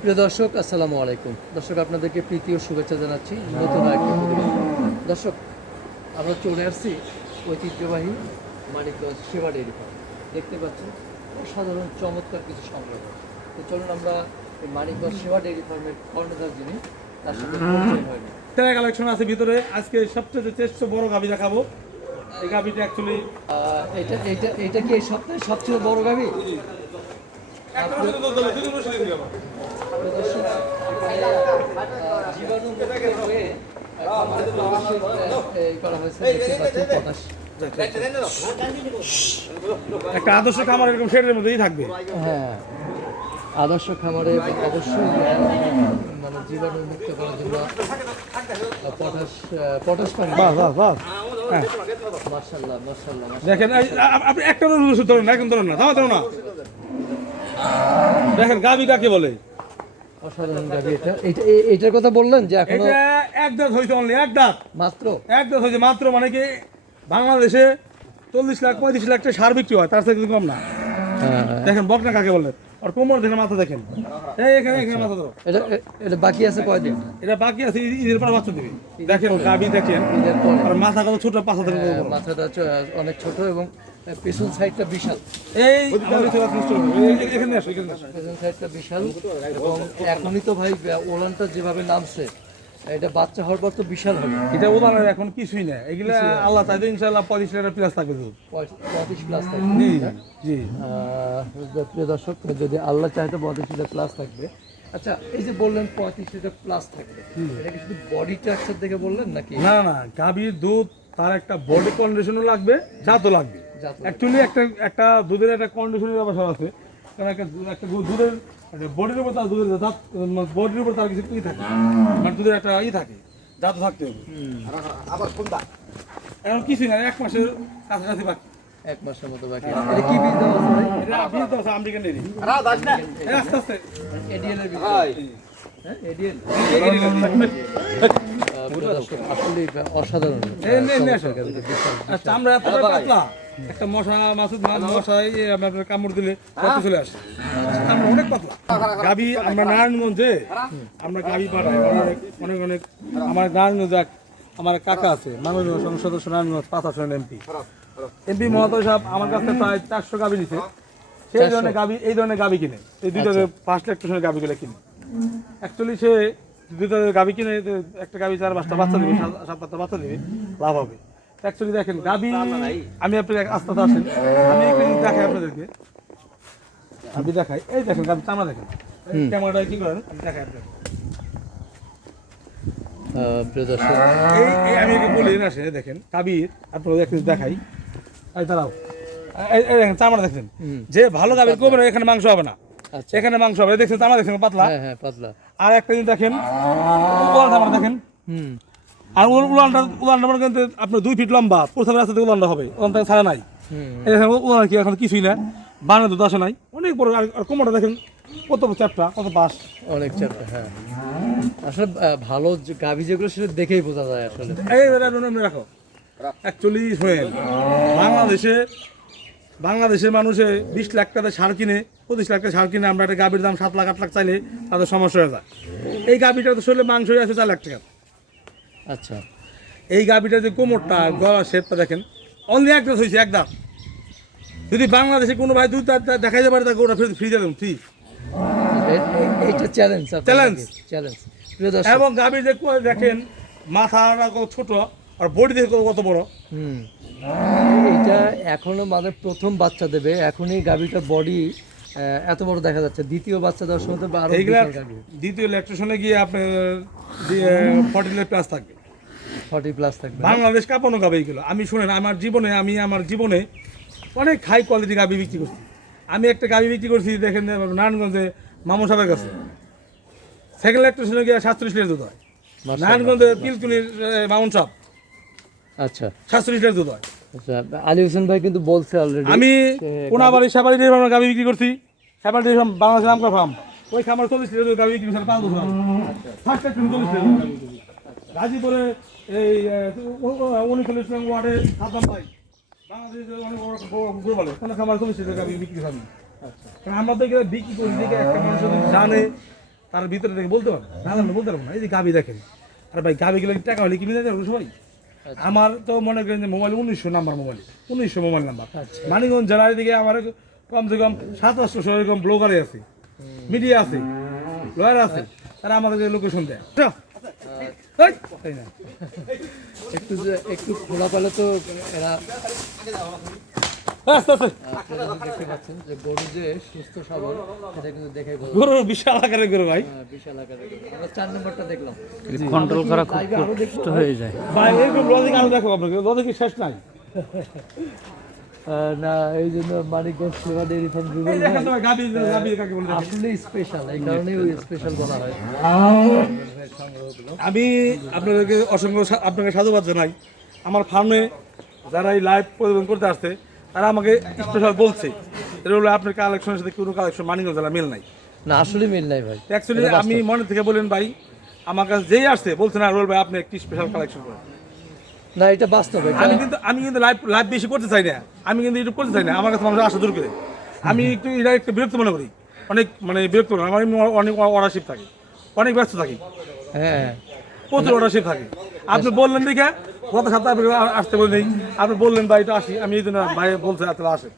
প্রিয় দর্শক আসসালামু আলাইকুম। দর্শক আপনাদেরকে প্রীতি ও শুভেচ্ছা জানাচ্ছি নতুন আরেকটি দর্শক আমরা চলে আসছি ঐতিহ্যবাহী মানিকগঞ্জ সেবা ডেয়ারি ফার্ম। দেখতে পাচ্ছেন অসাধারণ চমৎকার কিছু সংগ্রহ। তো চলুন আমরা এই মানিকগঞ্জ সেবা ডেয়ারি ফার্মের কর্ণধার যিনি তার সাথে পরিচয় কালেকশন আছে ভিতরে। আজকে সবচেয়ে শ্রেষ্ঠ বড় গাভি দেখাবো। এই গাভিটা অ্যাকচুয়ালি এটা এটা এটা কি এই সপ্তাহে সবচেয়ে বড় গাভি? একটা আদর্শ খামার এরকম শেডের মধ্যেই থাকবে। হ্যাঁ আদর্শ খামারে অবশ্যই মানে জীবাণু মুক্ত করার জন্য পটাশ পটাশ পানি। বাহ বাহ বাহ। হ্যাঁ। মার্শাল্লাহ দেখেন আপনি একটা ধরেন না এখন ধরেন না থামা ধরো না। দেখেন গাভি কাকে বলে? অসাধারণ গাড়ি এটা। এটা এটার কথা বললেন যে এখনও এটা এক দাঁত হয়েছে অনলি এক দাঁত। মাত্র? এক দাঁত হয়েছে মাত্র মানে কি বাংলাদেশে চল্লিশ লাখ পঁয়ত্রিশ লাখ টাকা সার বিক্রি হয় তার থেকে কিন্তু কম না। হ্যাঁ, দেখেন বকনা কাকে বলে? আর কোমর দেখেন মাথা দেখেন। এই এখানে এখানে মাথা ধরো। এটা এটা বাকি আছে কয়দিন? এটা বাকি আছে ঈদ- ঈদের পর বাচ্চা দিবে। দেখেন গাভি দেখেন। আর মাথা কত ছোট পাঁচা আহ, মাথাটা অনেক ছোট এবং পেছন সাইডটা বিশাল। এই পেছন সাইডটা বিশাল এবং এখনই তো ভাই ওলানটা যেভাবে নামছে এটা বাচ্চা হওয়ার পর তো বিশাল হবে। এটা উদাহরণ এখন কিছুই না এগুলা আল্লাহ চাইতে ইনশাআল্লাহ পঁয়ত্রিশ লিটার প্লাস থাকবে দুধ পঁয়ত্রিশ প্লাস থাকবে। জি আহ, প্রিয় দর্শক যদি আল্লাহ চায় তো পঁয়ত্রিশ লিটার প্লাস থাকবে। আচ্ছা এই যে বললেন পঁয়ত্রিশ লিটার প্লাস থাকবে এটা কি শুধু বডি স্ট্রাকচার দেখে বললেন নাকি? না না গাভীর দুধ তার একটা বডি কন্ডিশনও লাগবে জাতও লাগবে। অ্যাকচুয়ালি একটা একটা দুধের একটা কন্ডিশনের ব্যাপার আছে। কারণ একটা একটা দুধের বডির উপর তার দুধের জাত বডির উপর তার কিছু ই থাকে। মানে দুধের একটা ই থাকে জাত থাকতে হবে। এখন কিছুই না এক মাসের কাছাকাছি বাকি। এক মাসের মতো বাকি। এটা কি বীজ দেওয়া আছে এটা বীজ তো আছে আমেরিকান ডেরি আস্তে আস্তে। এডিএল এর বীজ। হ্যাঁ এডিএল। আসলে অসাধারণ। আচ্ছা আমরা এতটা পাতলা। একটা মশা মাসুদ মশাই আপনার কামড় দিলে কত চলে আসে। আমরা অনেক পাতলা। গাবি আমরা নারায়ণগঞ্জে আমরা গাবি পাঠাই অনেক অনেক অনেক আমার নারায়ণগঞ্জ এক আমার কাকা আছে মাননীয় সংসদ সদস্য নারায়ণগঞ্জ পাঁচ আসন এমপি। এমপি মহোদয় সাহেব আমার কাছে প্রায় চারশো গাবি নিছে। সেই ধরনের গাবি এই ধরনের গাবি কিনে। এই দুইটা পাঁচ লাখ টাকার গাবিগুলো কিনে। অ্যাকচুয়ালি সে দুইটা গাবি কিনে একটা গাবি চার পাঁচটা বাচ্চা দিবে সাত- সাত পাঁচটা বাচ্চা দিবে লাভ হবে। অ্যাকচুয়ালি দেখেন গাবি আমি আপনার আস্তে আস্তে আসেন আমি একটা জিনিস দেখাই আপনাদেরকে। আমি দেখাই। এই দেখেন গাবি চামড়া দেখেন। ক্যামেরাটা কি করেন? আমি দেখাই আপনাকে। আহ, প্রিয় দর্শক। এই এই আমি একে বলি না সে দেখেন গাবির আপনাদের একটা দেখাই। এই দাঁড়াও। এই এই দেখেন চামড়া দেখেন। হুম। যে ভালো গাবির করবে না এখানে মাংস হবে না। আচ্ছা। এখানে মাংস হবে। দেখছেন চামড়া দেখছেন পাতলা? হ্যাঁ হ্যাঁ পাতলা। আর একটা জিনিস দেখেন চামড়া দেখেন। হুম। আর উল- উলানটা উলানটা মনে করেন আপনার দুই ফিট লম্বা প্রথমে রাস্তা থেকে উলানটা হবে। উলানটা ছাড়া নাই। উলান কি এখন কিছুই না বানের দুধ আসে নাই। অনেক বড় আর কোমরটা দেখেন কত চ্যাপটা কত বাস অনেক চ্যাপটা হ্যাঁ। আসলে ভালো গাভী যেগুলো সেটা দেখেই বোঝা যায় আসলে। এই রাখো অ্যাকচুয়ালি শোনেন বাংলাদেশে বাংলাদেশের মানুষে বিশ লাখ টাকা সার কিনে পঁচিশ লাখ টাকা সার কিনে আমরা একটা গাভীর দাম সাত লাখ আট লাখ চাইলে তাদের সমস্যা হয়ে যায়। এই গাভীটা তো শরীরে মাংস হয়ে আছে চার লাখ টাকা। আচ্ছা। এই গাভীটা যে কোমরটা গলা শেপটা দেখেন অনলি এক দাঁত হয়েছে এক দাঁত যদি বাংলাদেশে কোনো ভাই দুই দাঁত দেখাইতে পারে তাকে ওটা ফ্রি ফ্রি দেবেন ফ্রি এইটা চ্যালেঞ্জ. চ্যালেঞ্জ দর্শক এবং গাভীর যে দেখেন মাথাটা কত ছোট আর বডি দেখে কত- বড়। হুম। এটা এখনও মানে প্রথম বাচ্চা দেবে এখনই গাভীটার বডি এত বড় দেখা যাচ্ছে। দ্বিতীয় বাচ্চা দেওয়ার সময় তো দ্বিতীয় ইলেকট্রিশনে গিয়ে আপনার ফর্টি প্লাস থাকবে ফর্টি প্লাস থাকবে বাংলাদেশ কাঁপানো গাবে এইগুলো আমি শুনেন আমার জীবনে আমি আমার জীবনে অনেক হাই কোয়ালিটি গাবি বিক্রি করছি। আমি একটা গাবি বিক্রি করছি দেখেন নারায়ণগঞ্জে মামু সাহেবের কাছে। সেকেন্ড ইলেকট্রিশনে গিয়ে সাতচল্লিশ লিটার দুধ হয়। নারায়ণগঞ্জে পিলকুনির মামুন সাহেব। আচ্ছা। সাতচল্লিশ লিটার দুধ হয়। আচ্ছা আলী হোসেন ভাই কিন্তু বলছে অলরেডি আমি কোনাবাড়ি সাবাড়ি দিয়ে আমরা গাবি বিক্রি করছি। সাবাড়ি দিয়ে বাংলাদেশের নামকা ফার্ম ওই খামার চল্লিশ লিটার গাবি বিক্রি করছি পাঁচ বছর ফার্স্ট চল্লিশ লিটার। গাজীপুরে এই উনচল্লিশ নং ওয়ার্ডে সাতম ভাই। অনেক বড় বলে। কোনো খামার বিক্রি কারণ এখানে বিক্রি করি দেখে একটা মানুষ যদি জানে তার ভিতরে দেখে বলতে পারব না। জানলে বলতে পারব না। এই যে গাবি দেখেন। আর ভাই গাবি গেলে টাকা হলে কিনে দেয় সবাই। আমার তো মনে করেন যে মোবাইল উনিশশো নাম্বার মোবাইল। উনিশশো মোবাইল নাম্বার। আচ্ছা। মানিকগঞ্জ জেলার দিকে আমার কমসে কম সাত আটশো এরকম ব্লগারে আছে। মিডিয়া আছে লয়ার আছে তারা আমাদেরকে লোকেশন দেয়। তাই না। একটু একটু খোলা পেলে তো এরা আস্তে আস্তে। আপনারা দেখতে পাচ্ছেন যে গরু যে সুস্থ সবল সেটা কিন্তু দেখে গরু বিশাল আকারে গরু ভাই। হ্যাঁ, বিশাল আকারে গরু। আমরা চার নম্বরটা দেখলাম। কন্ট্রোল করা খুব দেখব। কষ্ট হয়ে যায়। ভাই এরকম লজিক আরও দেখো আপনাকে। লজিক শেষ নাই। না এই জন্য মানিকগঞ্জ সেবা ডেয়ারি ফার্ম রুবেল। আসলে স্পেশাল এই কারণেই ওই স্পেশাল বলা হয়। আমি আপনাদেরকে অসংখ্য আপনাকে সাধুবাদ জানাই। আমার ফার্মে যারা এই লাইভ পরিবেশন করতে আসছে তারা আমাকে স্পেশাল বলছে। এটা হলো আপনার কালেকশনের সাথে কোনো কালেকশন মানিয়ে যারা মিল নাই। না আসলে মিল নাই ভাই। অ্যাকচুয়ালি আমি মনে থেকে বলেন ভাই আমার কাছে যেই আসছে বলছে না রোল ভাই আপনি একটি স্পেশাল কালেকশন করেন। না এটা বাস্তব আমি কিন্তু আমি কিন্তু লাইভ লাইভ বেশি করতে চাই না। আমি কিন্তু ইউটিউব করতে চাই না। আমার কাছে মানুষ আসা দূর করে। আমি একটু এটা একটু বিরক্ত মনে করি। অনেক মানে বিরক্ত মনে। আমার অনেক অর্ডারশিপ থাকে। অনেক ব্যস্ত থাকি। হ্যাঁ। প্রচুর অর্ডারশিপ থাকে। আপনি বললেন দেখে গত সপ্তাহে আসতে বলে নেই। আপনি বললেন ভাই এটা আসি। আমি এই জন্য ভাই বলছে আসলে আসে।